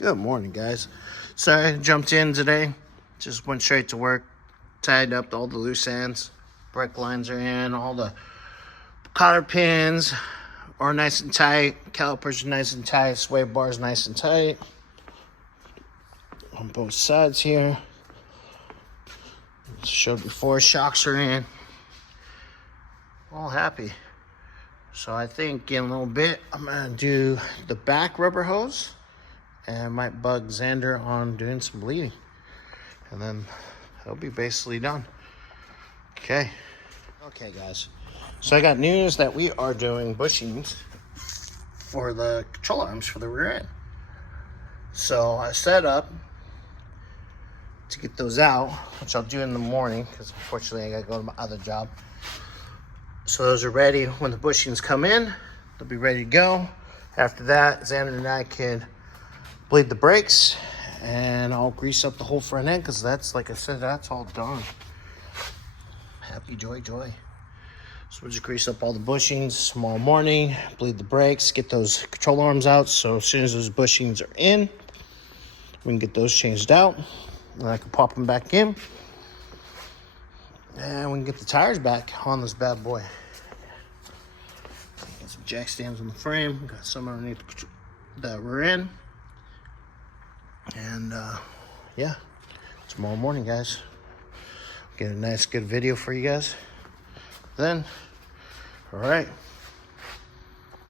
Good morning, guys. Sorry I jumped in today. Just went straight to work. Tied up all the loose ends. Brake lines are in. All the cotter pins are nice and tight. Calipers are nice and tight. Sway bars nice and tight. On both sides here. Showed before, shocks are in. All happy. So I think in a little bit, I'm going to do the back rubber hose. And I might bug Xander on doing some bleeding. And then it'll be basically done. Okay, guys. So I got news that we are doing bushings for the control arms for the rear end. So I set up to get those out, which I'll do in the morning because unfortunately I got to go to my other job. So those are ready. When the bushings come in, they'll be ready to go. After that, Xander and I can bleed the brakes, and I'll grease up the whole front end because that's, like I said, that's all done. Happy joy. So we'll just grease up all the bushings tomorrow morning, bleed the brakes, get those control arms out. So as soon as those bushings are in, we can get those changed out, and I can pop them back in, and we can get the tires back on this bad boy. Got some jack stands on the frame, got some underneath the rear end. And yeah, tomorrow morning, guys, get a nice good video for you guys then. All right.